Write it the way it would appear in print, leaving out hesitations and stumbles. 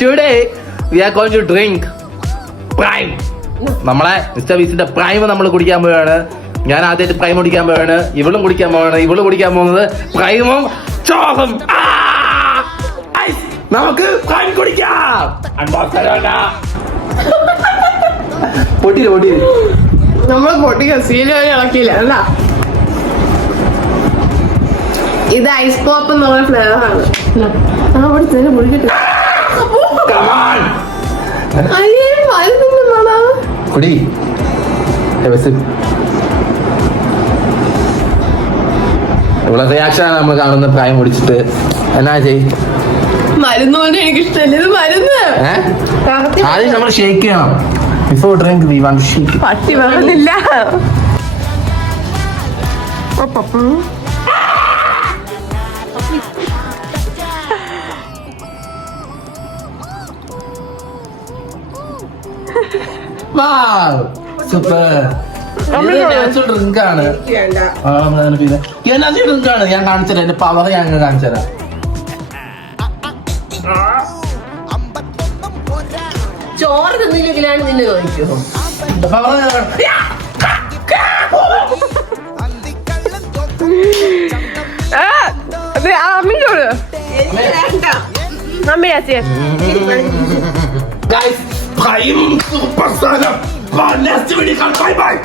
Today we are going to drink Prime. നമ്മളെ mister ബീസിന്റെ prime നമ്മൾ കുടിക്കാൻ പോവാണ്. ഞാൻ ആദ്യമായിട്ട് പ്രൈം കുടിക്കാൻ പോവാണ്. ഇവളും കുടിക്കാൻ പോവാണ്. ഇവള് കുടിക്കാൻ പോകുന്നത് പ്രൈമും ചോറും. നമുക്ക് പ്രൈം കുടിക്കാം. പൊട്ടിയില്ല നമ്മൾ പൊട്ടിക്ക സീല് വരെ ഇളക്കിയില്ല അല്ല. ഇത് ഐസ് പോപ്പ് എന്ന് പറഞ്ഞ ഫ്ലേവർ ആണ്. അവിടെ തന്നെ കുടിക്കട്ടെ. കുടി ഇവിടെ റിയാക്ഷനാണ് നമ്മൾ കാണുന്ന പ്രായം കുടിച്ചിട്ട്. എന്നാ ചെയ് മരുന്ന് കൊണ്ട് എനിക്ക് ഇഷ്ടമല്ല ഇത് മരുന്ന്. ആദ്യം നമ്മൾ ഷേക്ക് ചെയ്യണം. Before drink we want shake. പട്ടി പറഞ്ഞില്ല. സൂപ്പർ. നാച്ചുറൽ ഡ്രിങ്ക് ആണ്. നാച്ചുറൽ ഡ്രിങ്ക് ആണ്. ഞാൻ കാണിച്ചു തരാം. എന്റെ പവർ ഞാൻ കാണിച്ചു തരാം. ചോറ് തിന്നില്ലെങ്കിലാണ് നിന്നെ ചോദിക്കും. അമ്മയോട് അമ്മയാ Guys, Prime super സാധനം. Bye bye.